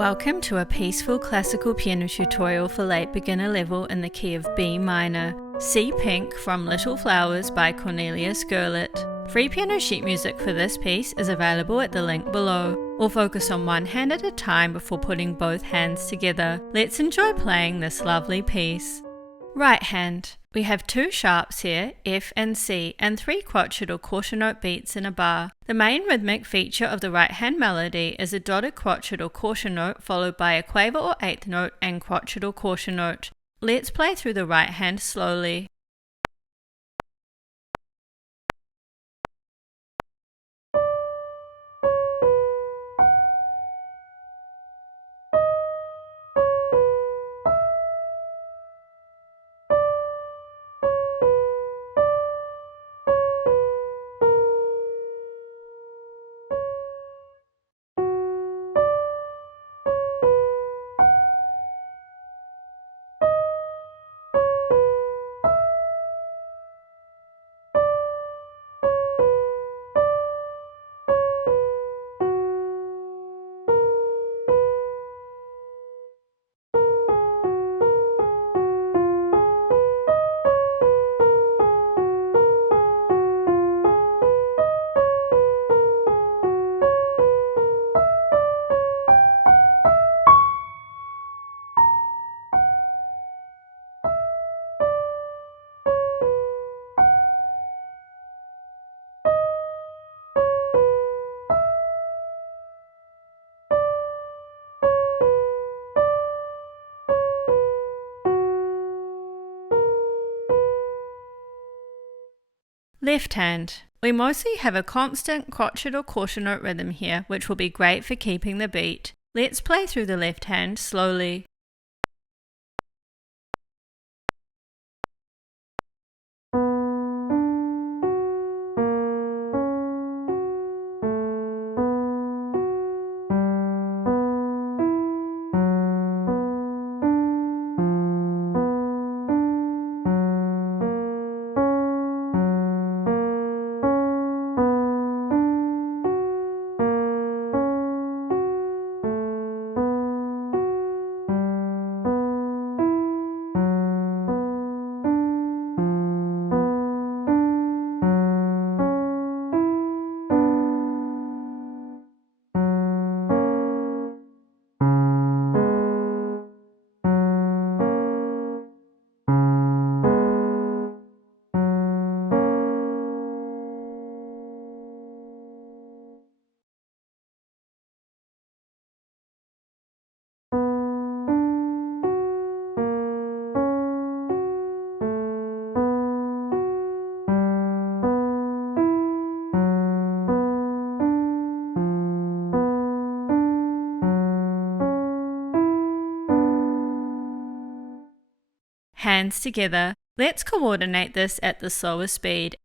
Welcome to a peaceful classical piano tutorial for late beginner level in the key of B minor. See Pink from Little Flowers by Cornelius Gurlitt. Free piano sheet music for this piece is available at the link below. We'll focus on one hand at a time before putting both hands together. Let's enjoy playing this lovely piece. Right hand. We have two sharps here, F and C, and three crotchet or quarter note beats in a bar. The main rhythmic feature of the right hand melody is a dotted crotchet or quarter note followed by a quaver or eighth note and crotchet or quarter note. Let's play through the right hand slowly. Left hand. We mostly have a constant crotchet or quarter note rhythm here, which will be great for keeping the beat. Let's play through the left hand slowly. Hands together. Let's coordinate this at the slower speed.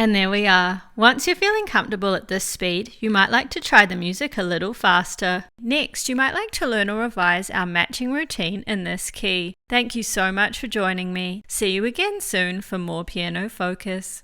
And there we are. Once you're feeling comfortable at this speed, you might like to try the music a little faster. Next, you might like to learn or revise our matching routine in this key. Thank you so much for joining me. See you again soon for more piano focus.